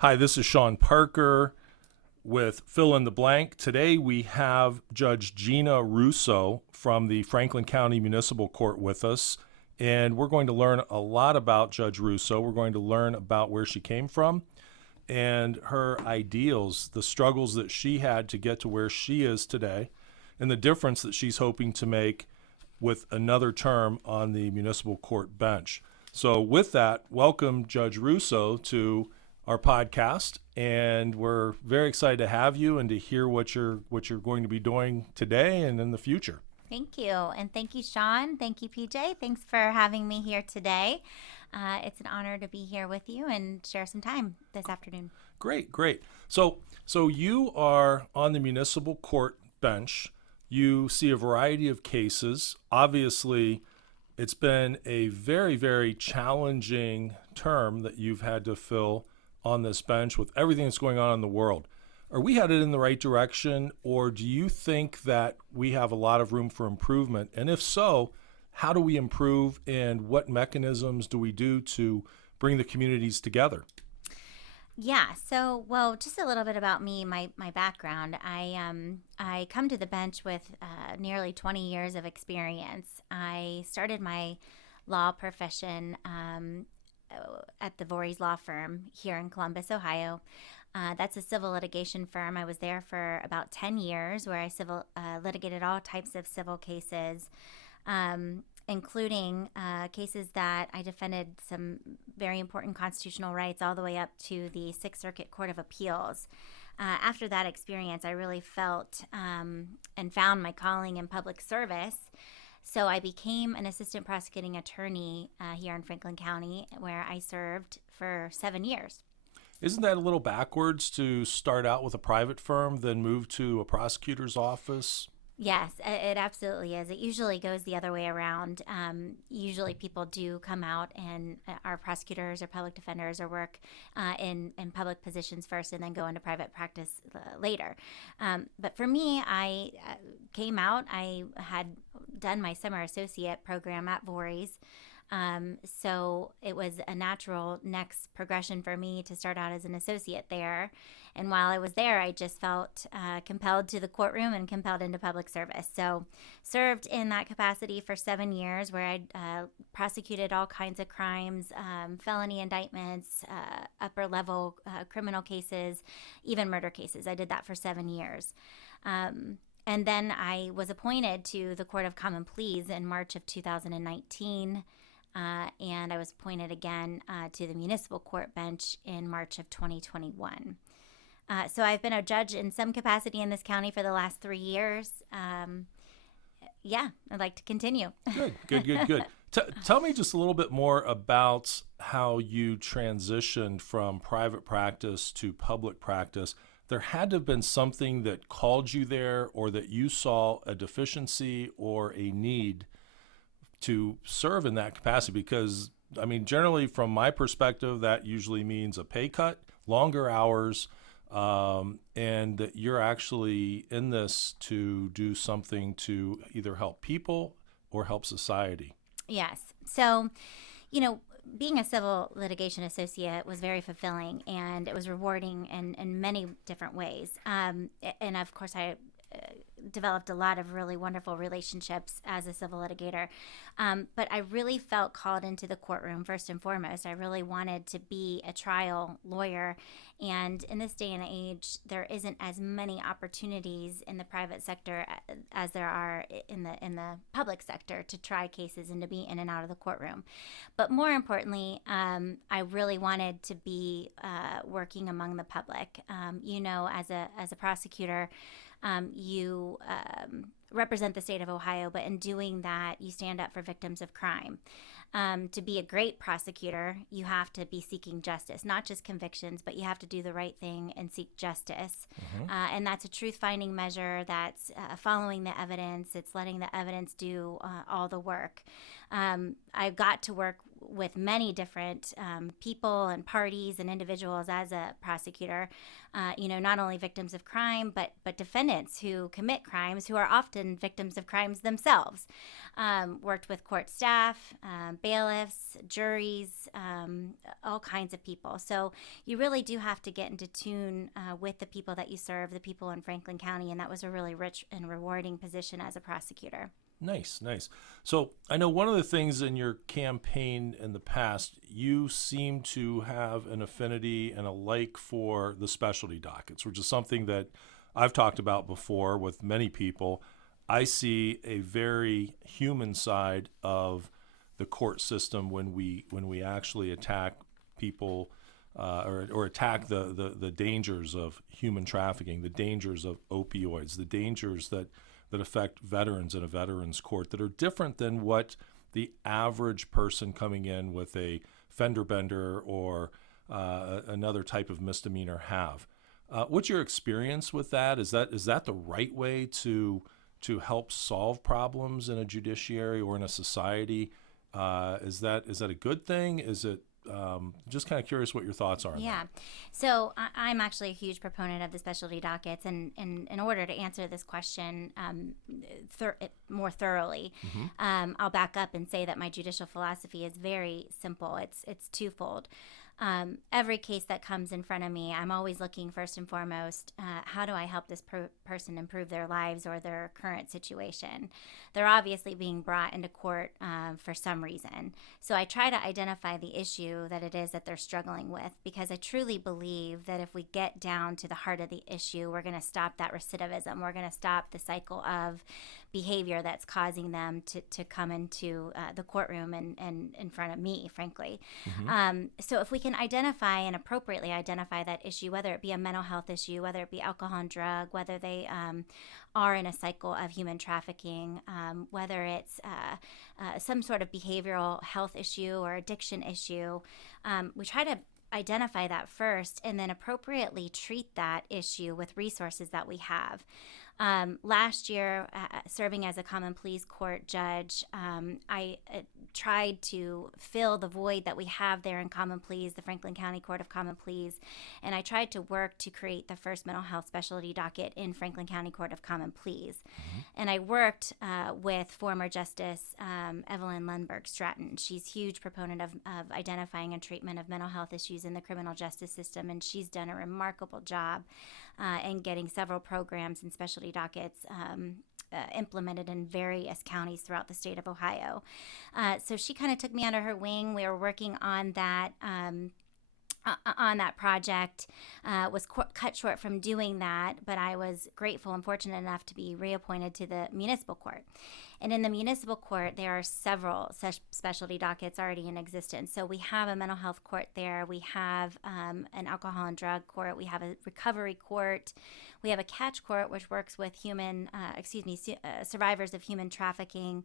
Hi, this is Shawn Parker with Fill in the Blank. Today we have Judge Gina Russo from the Franklin County Municipal Court with us, and we're going to learn a lot about Judge Russo. We're going to learn about where she came from and her ideals, the struggles that she had to get to where she is today, and the difference that she's hoping to make with another term on the municipal court bench. So, with that, welcome Judge Russo to our podcast, and we're very excited to have you and to hear what you're going to be doing today and in the future. Thank you. And thank you, Shawn. Thank you, PJ. Thanks for having me here today. It's an honor to be here with you and share some time this afternoon. Great, great. So you are on the municipal court bench. You see a variety of cases. Obviously, it's been a very, very challenging term that you've had to fill on this bench with everything that's going on in the world. Are we headed in the right direction, or do you think that we have a lot of room for improvement? And if so, how do we improve, and what mechanisms do we do to bring the communities together? Yeah, well, just a little bit about me, my background. I come to the bench with nearly 20 years of experience. I started my law profession at the Voorhees Law Firm here in Columbus, Ohio. That's a civil litigation firm. I was there for about 10 years, where I litigated all types of civil cases, including cases that I defended some very important constitutional rights all the way up to the Sixth Circuit Court of Appeals. After that experience, I really felt and found my calling in public service. So I became an assistant prosecuting attorney here in Franklin County, where I served for 7 years. Isn't that a little backwards to start out with a private firm, then move to a prosecutor's office? Yes, it absolutely is. It usually goes the other way around. Usually people do come out and are prosecutors or public defenders or work in public positions first and then go into private practice later. But for me, I came out. I had done my summer associate program at Voorhees. So it was a natural next progression for me to start out as an associate there. And while I was there, I just felt compelled to the courtroom and compelled into public service. So served in that capacity for 7 years, where I prosecuted all kinds of crimes, felony indictments, upper level criminal cases, even murder cases. I did that for 7 years. And then I was appointed to the Court of Common Pleas in March of 2019. And I was appointed again to the municipal court bench in March of 2021. So I've been a judge in some capacity in this county for the last 3 years. I'd like to continue. Good. Tell me just a little bit more about how you transitioned from private practice to public practice. There had to have been something that called you there, or that you saw a deficiency or a need to serve in that capacity, because generally from my perspective, that usually means a pay cut, longer hours, and that you're actually in this to do something to either help people or help society. Yes. So, being a civil litigation associate was very fulfilling, and it was rewarding in many different ways. And of course, I developed a lot of really wonderful relationships as a civil litigator. But I really felt called into the courtroom first and foremost. I really wanted to be a trial lawyer. And in this day and age, there isn't as many opportunities in the private sector as there are in the public sector to try cases and to be in and out of the courtroom. But more importantly, I really wanted to be working among the public. As a prosecutor, you represent the state of Ohio, but in doing that, you stand up for victims of crime. To be a great prosecutor, you have to be seeking justice, not just convictions, but you have to do the right thing and seek justice. Mm-hmm. And that's a truth-finding measure. That's following the evidence. It's letting the evidence do all the work. I got to work with many different people and parties and individuals as a prosecutor. Not only victims of crime, but defendants who commit crimes, who are often victims of crimes themselves. Worked with court staff, bailiffs, juries, all kinds of people. So you really do have to get into tune with the people that you serve, the people in Franklin County, and that was a really rich and rewarding position as a prosecutor. Nice, nice. So I know one of the things in your campaign in the past, you seem to have an affinity and a like for the specialty dockets, which is something that I've talked about before with many people. I see a very human side of the court system when we actually attack people or attack the dangers of human trafficking, the dangers of opioids, the dangers that affect veterans in a veterans court that are different than what the average person coming in with a fender bender or another type of misdemeanor have. What's your experience with that? Is that the right way to help solve problems in a judiciary or in a society? Is that a good thing? Is it just kind of curious what your thoughts are on that. So I'm actually a huge proponent of the specialty dockets, and in order to answer this question more thoroughly, I'll back up and say that my judicial philosophy is very simple. It's twofold. Every case that comes in front of me, I'm always looking first and foremost, how do I help this person improve their lives or their current situation? They're obviously being brought into court for some reason. So I try to identify the issue that it is that they're struggling with, because I truly believe that if we get down to the heart of the issue, we're going to stop that recidivism. We're going to stop the cycle of behavior that's causing them to come into the courtroom and in front of me, frankly. So if we can identify and appropriately identify that issue, whether it be a mental health issue, whether it be alcohol and drug, whether they are in a cycle of human trafficking, whether it's some sort of behavioral health issue or addiction issue, we try to identify that first and then appropriately treat that issue with resources that we have. Last year, serving as a common pleas court judge, I tried to fill the void that we have there in common pleas, the Franklin County Court of Common Pleas, and I tried to work to create the first mental health specialty docket in Franklin County Court of Common Pleas. And I worked with former Justice Evelyn Lundberg Stratton. She's a huge proponent of identifying and treatment of mental health issues in the criminal justice system, and she's done a remarkable job in getting several programs and specialty dockets implemented in various counties throughout the state of Ohio. So she kind of took me under her wing. We were working on that project, was cut short from doing that, but I was grateful and fortunate enough to be reappointed to the municipal court. And in the municipal court, there are several such specialty dockets already in existence. So we have a mental health court there. We have an alcohol and drug court. We have a recovery court. We have a catch court, which works with survivors of human trafficking.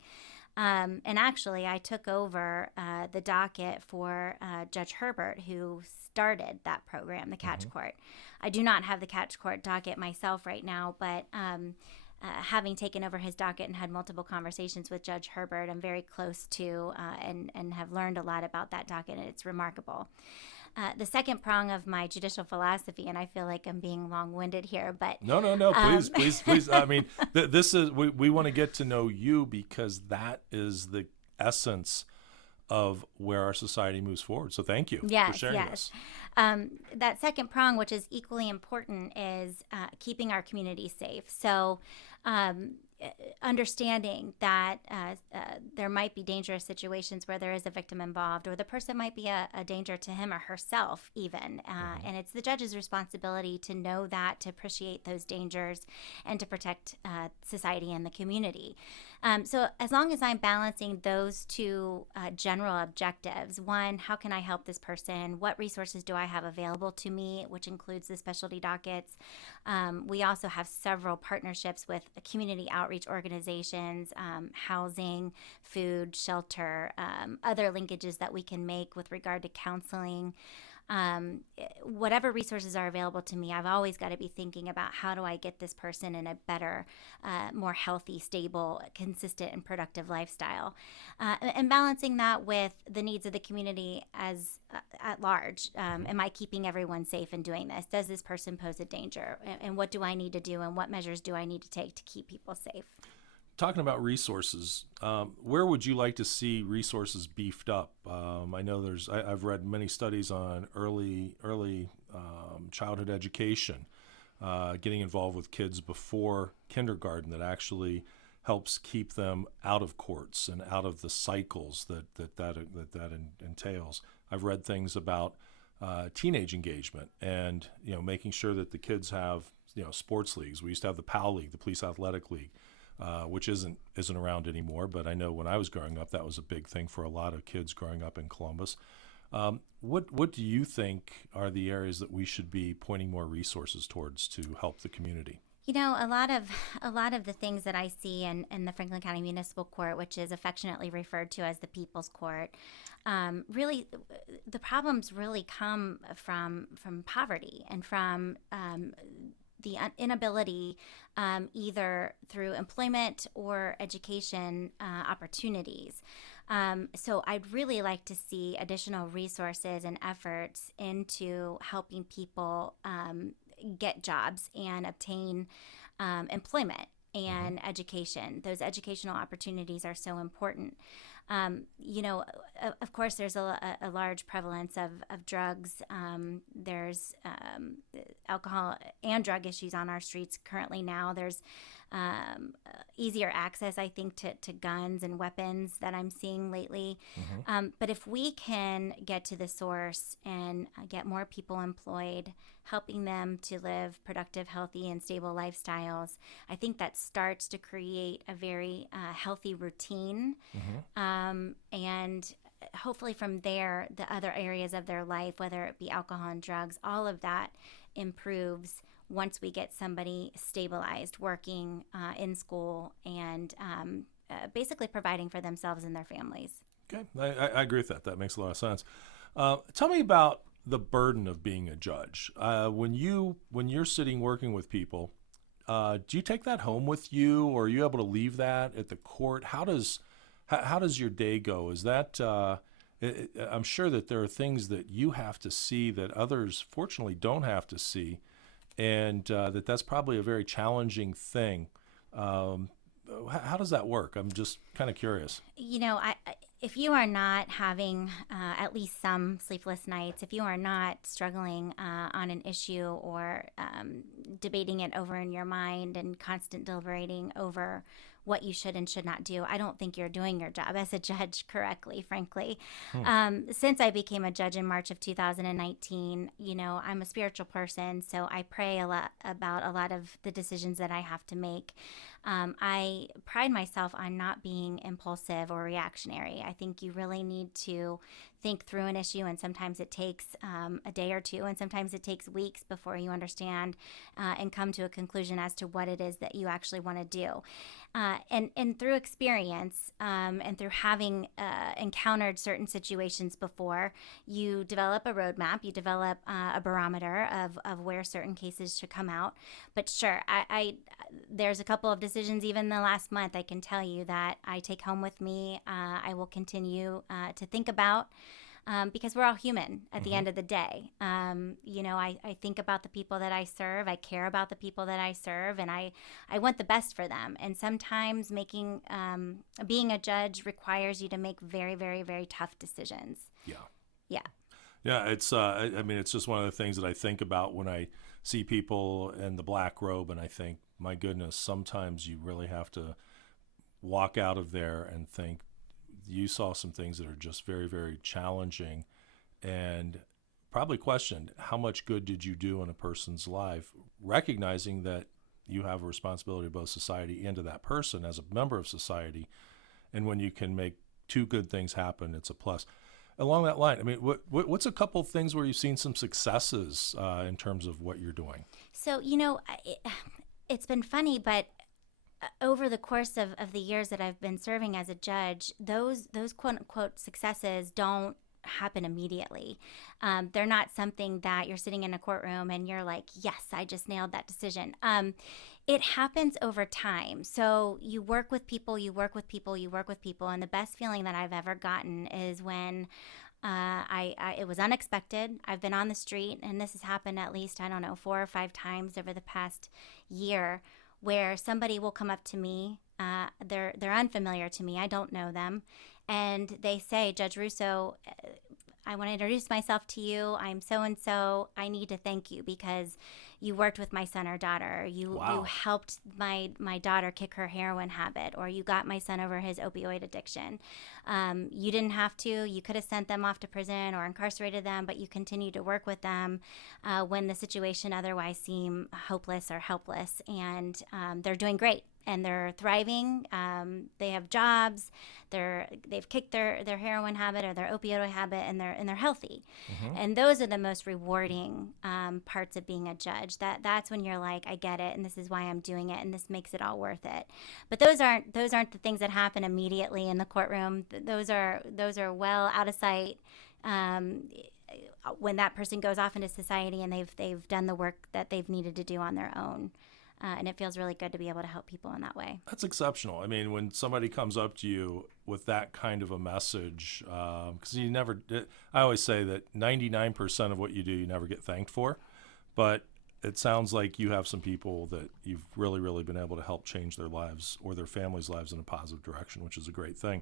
And actually, I took over the docket for Judge Herbert, who started that program, the catch court. I do not have the catch court docket myself right now, but having taken over his docket and had multiple conversations with Judge Herbert, I'm very close to and have learned a lot about that docket, and it's remarkable. The second prong of my judicial philosophy, and I feel like I'm being long-winded here, but no, please. I mean, this is we want to get to know you, because that is the essence of where our society moves forward. So thank you for sharing this. That second prong, which is equally important, is keeping our community safe. So understanding that there might be dangerous situations where there is a victim involved, or the person might be a danger to him or herself even. And it's the judge's responsibility to know that, to appreciate those dangers, and to protect society and the community. So as long as I'm balancing those two general objectives, one, how can I help this person? What resources do I have available to me, which includes the specialty dockets? We also have several partnerships with community outreach organizations, housing, food, shelter, other linkages that we can make with regard to counseling. whatever resources are available to me, I've always got to be thinking about how do I get this person in a better, more healthy, stable, consistent, and productive lifestyle, and balancing that with the needs of the community as at large. Am I keeping everyone safe in doing this? Does this person pose a danger? And what do I need to do? And what measures do I need to take to keep people safe? Talking about resources, where would you like to see resources beefed up? I know I've read many studies on early childhood education, getting involved with kids before kindergarten that actually helps keep them out of courts and out of the cycles that entails. I've read things about teenage engagement and making sure that the kids have sports leagues. We used to have the PAL League, the Police Athletic League, which isn't around anymore. But I know when I was growing up, that was a big thing for a lot of kids growing up in Columbus. What do you think are the areas that we should be pointing more resources towards to help the community? A lot of the things that I see in the Franklin County Municipal Court, which is affectionately referred to as the People's Court, really the problems really come from poverty and from the inability, either through employment or education opportunities. So I'd really like to see additional resources and efforts into helping people get jobs and obtain employment and education. Those educational opportunities are so important. Of course, there's a large prevalence of drugs. There's alcohol and drug issues on our streets currently now. There's easier access, I think, to guns and weapons that I'm seeing lately. But if we can get to the source and get more people employed, helping them to live productive, healthy, and stable lifestyles, I think that starts to create a very healthy routine. And hopefully from there, the other areas of their life, whether it be alcohol and drugs, all of that improves once we get somebody stabilized, working in school, and basically providing for themselves and their families. Okay, I agree with that. That makes a lot of sense. Tell me about the burden of being a judge. When you're sitting working with people, do you take that home with you, or are you able to leave that at the court? How does your day go? Is that I'm sure that there are things that you have to see that others fortunately don't have to see, and that's probably a very challenging thing. How does that work? I'm just kind of curious. If you are not having at least some sleepless nights, if you are not struggling on an issue or debating it over in your mind and constant deliberating over what you should and should not do, I don't think you're doing your job as a judge correctly, frankly. Since I became a judge in March of 2019, I'm a spiritual person, so I pray a lot about a lot of the decisions that I have to make. I pride myself on not being impulsive or reactionary. I think you really need to think through an issue, and sometimes it takes a day or two, and sometimes it takes weeks before you understand and come to a conclusion as to what it is that you actually want to do. And through experience and through having encountered certain situations before, you develop a roadmap, you develop a barometer of where certain cases should come out. But sure, there's a couple of decisions even the last month I can tell you that I take home with me. I will continue to think about. Because we're all human at the end of the day. I think about the people that I serve. I care about the people that I serve, and I want the best for them. And sometimes being a judge requires you to make very, very, very tough decisions. Yeah. It's it's just one of the things that I think about when I see people in the black robe, and I think, my goodness, sometimes you really have to walk out of there and think, you saw some things that are just very, very challenging, and probably questioned, how much good did you do in a person's life, recognizing that you have a responsibility to both society and to that person as a member of society. And when you can make two good things happen, it's a plus. Along that line, what's a couple things where you've seen some successes in terms of what you're doing? So, it's been funny, but over the course of the years that I've been serving as a judge, those quote unquote successes don't happen immediately. They're not something that you're sitting in a courtroom and you're like, yes, I just nailed that decision. It happens over time. So you work with people, you work with people, you work with people. And the best feeling that I've ever gotten is when it was unexpected. I've been on the street, and this has happened at least, I don't know, 4 or 5 times over the past year, where somebody will come up to me. They're unfamiliar to me. I don't know them. And they say, Judge Russo, I want to introduce myself to you. I'm so-and-so. I need to thank you because you worked with my son or daughter. You helped my daughter kick her heroin habit, or you got my son over his opioid addiction. You didn't have to. You could have sent them off to prison or incarcerated them, but you continued to work with them when the situation otherwise seemed hopeless or helpless. And they're doing great. And they're thriving. They have jobs. They've kicked their heroin habit or their opioid habit, and they're healthy. Mm-hmm. And those are the most rewarding parts of being a judge. That's when you're like, I get it, and this is why I'm doing it, and this makes it all worth it. But those aren't the things that happen immediately in the courtroom. Those are well out of sight. When that person goes off into society and they've done the work that they've needed to do on their own. And it feels really good to be able to help people in that way. That's exceptional. I mean, when somebody comes up to you with that kind of a message, because I always say that 99% of what you do, you never get thanked for. But it sounds like you have some people that you've really, really been able to help change their lives or their families' lives in a positive direction, which is a great thing.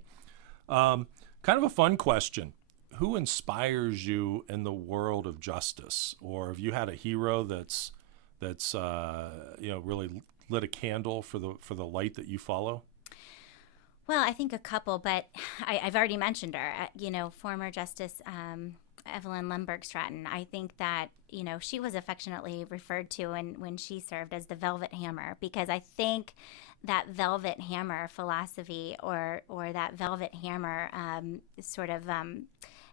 Kind of a fun question. Who inspires you in the world of justice? Or have you had a hero that's really lit a candle for the light that you follow? Well, I think a couple, but I've already mentioned her. Former Justice Evelyn Lemberg Stratton. I think that she was affectionately referred to when she served as the Velvet Hammer, because I think that Velvet Hammer philosophy or that Velvet Hammer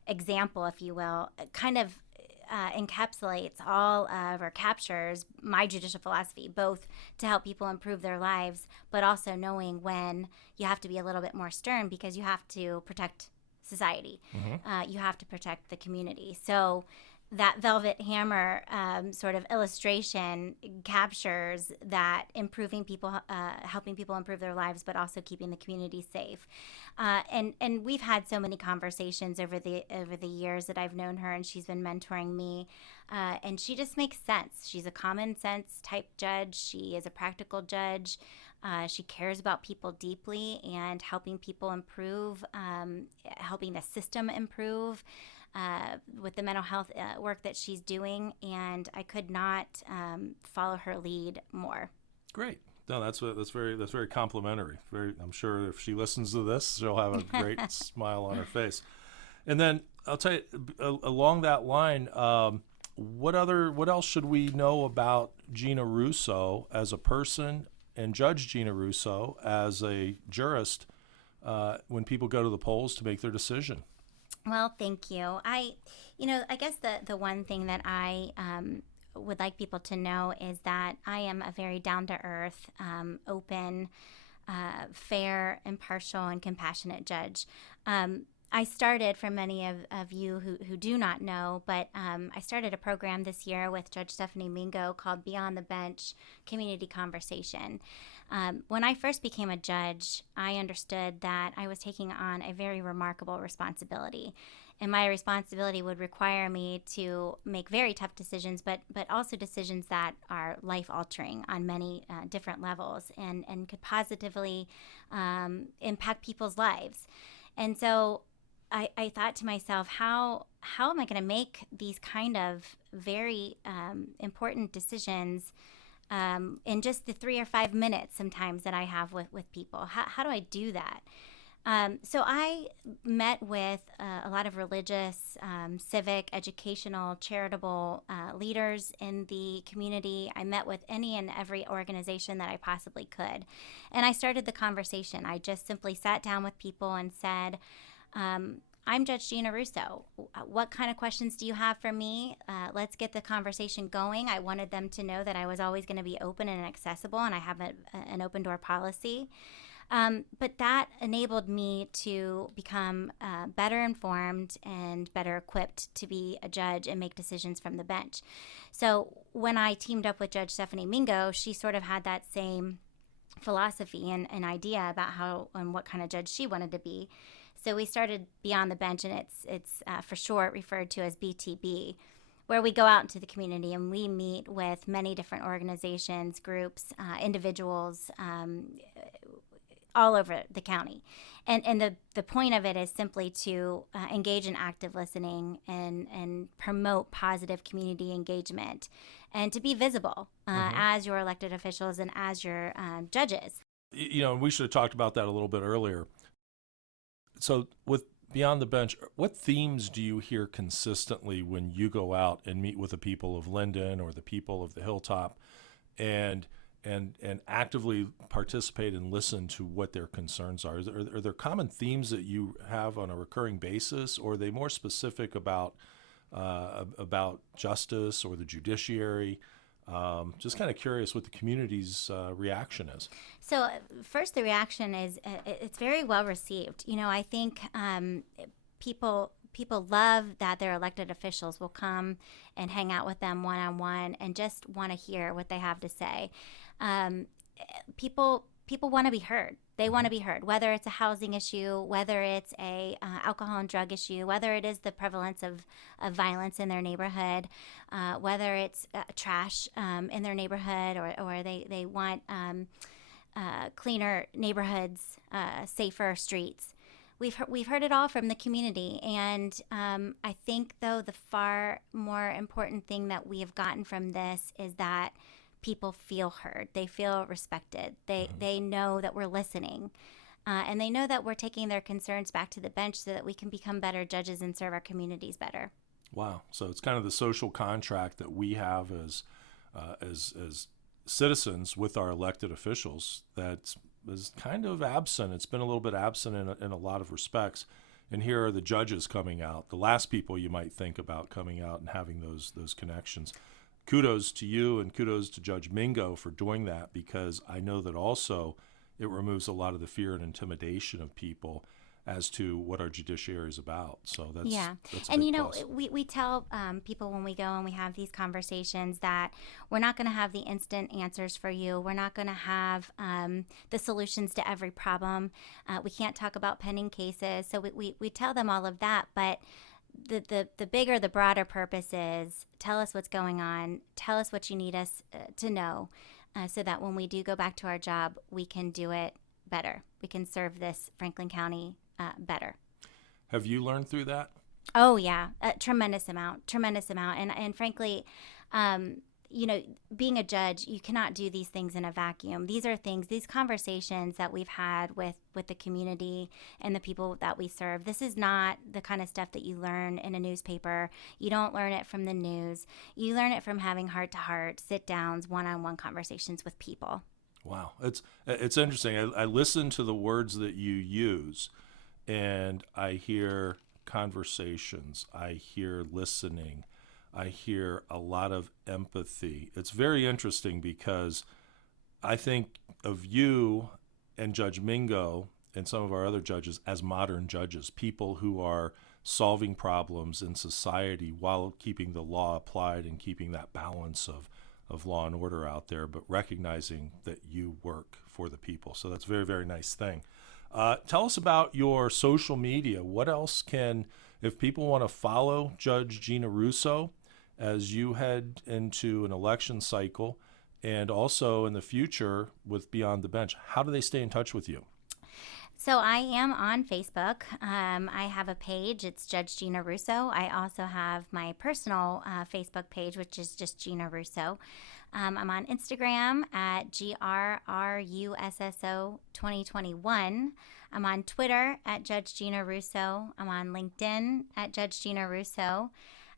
example, if you will, kind of encapsulates all of or captures my judicial philosophy, both to help people improve their lives, but also knowing when you have to be a little bit more stern because you have to protect society. Mm-hmm. You have to protect the community. So that Velvet Hammer sort of illustration captures that helping people improve their lives, but also keeping the community safe. And we've had so many conversations over the years that I've known her, and she's been mentoring me. And she just makes sense. She's a common sense type judge. She is a practical judge. She cares about people deeply and helping people improve, helping the system improve. With the mental health work that she's doing, and I could not follow her lead more. Great. No, that's very complimentary. I'm sure if she listens to this, she'll have a great smile on her face. And then I'll tell you, along that line, what else should we know about Gina Russo as a person and Judge Gina Russo as a jurist when people go to the polls to make their decision? Well, thank you. I guess the one thing that I would like people to know is that I am a very down-to-earth, open, fair, impartial, and compassionate judge. I started, for many of you who do not know, but I started a program this year with Judge Stephanie Mingo called Beyond the Bench Community Conversation. When I first became a judge, I understood that I was taking on a very remarkable responsibility. And my responsibility would require me to make very tough decisions, but also decisions that are life-altering on many different levels and could positively impact people's lives. And so I thought to myself, how am I going to make these kind of very important decisions in just the 3 or 5 minutes sometimes that I have with people? How do I do that? So I met with a lot of religious, civic, educational, charitable leaders in the community. I met with any and every organization that I possibly could. And I started the conversation. I just simply sat down with people and said, I'm Judge Gina Russo. What kind of questions do you have for me? Let's get the conversation going. I wanted them to know that I was always going to be open and accessible, and I have an open door policy. But that enabled me to become better informed and better equipped to be a judge and make decisions from the bench. So when I teamed up with Judge Stephanie Mingo, she sort of had that same philosophy and idea about how and what kind of judge she wanted to be. So we started Beyond the Bench, and it's for short referred to as BTB, where we go out into the community and we meet with many different organizations, groups, individuals, all over the county. And the point of it is simply to engage in active listening and promote positive community engagement and to be visible as your elected officials and as your judges. We should have talked about that a little bit earlier. So with Beyond the Bench, what themes do you hear consistently when you go out and meet with the people of Linden or the people of the Hilltop and actively participate and listen to what their concerns are? Are there common themes that you have on a recurring basis, or are they more specific about justice or the judiciary? Just kind of curious what the community's reaction is. So first, the reaction is it's very well received. I think people love that their elected officials will come and hang out with them one-on-one and just want to hear what they have to say. People want to be heard. They want to be heard, whether it's a housing issue, whether it's a alcohol and drug issue, whether it is the prevalence of violence in their neighborhood, whether it's trash in their neighborhood, or they want cleaner neighborhoods, safer streets. We've heard it all from the community, and I think, though, the far more important thing that we have gotten from this is that people feel heard. They feel respected. They know that we're listening, and they know that we're taking their concerns back to the bench so that we can become better judges and serve our communities better. Wow! So it's kind of the social contract that we have as citizens with our elected officials that is kind of absent. It's been a little bit absent in a lot of respects. And here are the judges coming out, the last people you might think about coming out and having those connections. Kudos to you and kudos to Judge Mingo for doing that, because I know that also it removes a lot of the fear and intimidation of people as to what our judiciary is about. So that's a and big plus. we tell people when we go and we have these conversations that we're not going to have the instant answers for you. We're not going to have the solutions to every problem. We can't talk about pending cases. So we tell them all of that, but the bigger, the broader purpose is tell us what's going on, tell us what you need us to know, so that when we do go back to our job, we can do it better. We can serve this Franklin County better. Have you learned through that? Oh yeah, a tremendous amount, and frankly, being a judge, you cannot do these things in a vacuum. These conversations that we've had with the community and the people that we serve. This is not the kind of stuff that you learn in a newspaper. You don't learn it from the news. You learn it from having heart-to-heart, sit-downs, one-on-one conversations with people. Wow, it's interesting. I listen to the words that you use, and I hear conversations. I hear listening. I hear a lot of empathy. It's very interesting because I think of you and Judge Mingo and some of our other judges as modern judges, people who are solving problems in society while keeping the law applied and keeping that balance of law and order out there, but recognizing that you work for the people. So that's a very, very nice thing. Tell us about your social media. What else if people want to follow Judge Gina Russo as you head into an election cycle and also in the future with Beyond the Bench, how do they stay in touch with you? So I am on Facebook. I have a page. It's Judge Gina Russo. I also have my personal Facebook page, which is just Gina Russo. I'm on Instagram at GRRUSSO 2021. I'm on Twitter at Judge Gina Russo. I'm on LinkedIn at Judge Gina Russo.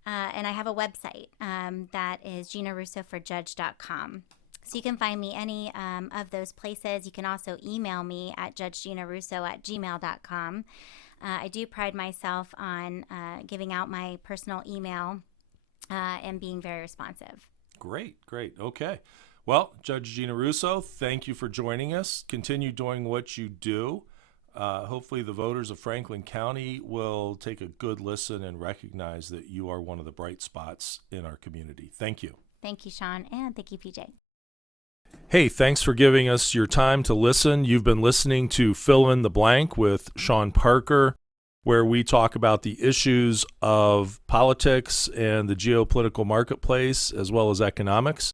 And I have a website that is GinaRussoForJudge.com. So you can find me any of those places. You can also email me at JudgeGinaRusso@gmail.com. I do pride myself on giving out my personal email and being very responsive. Great. Okay. Well, Judge Gina Russo, thank you for joining us. Continue doing what you do. Hopefully the voters of Franklin County will take a good listen and recognize that you are one of the bright spots in our community. Thank you. Thank you, Shawn, and thank you, PJ. Hey, thanks for giving us your time to listen. You've been listening to Fill in the Blank with Shawn Parker, where we talk about the issues of politics and the geopolitical marketplace, as well as economics.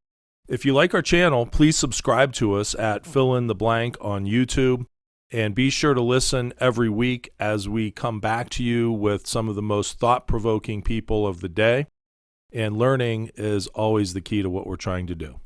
If you like our channel, please subscribe to us at Fill in the Blank on YouTube, and be sure to listen every week as we come back to you with some of the most thought-provoking people of the day. And learning is always the key to what we're trying to do.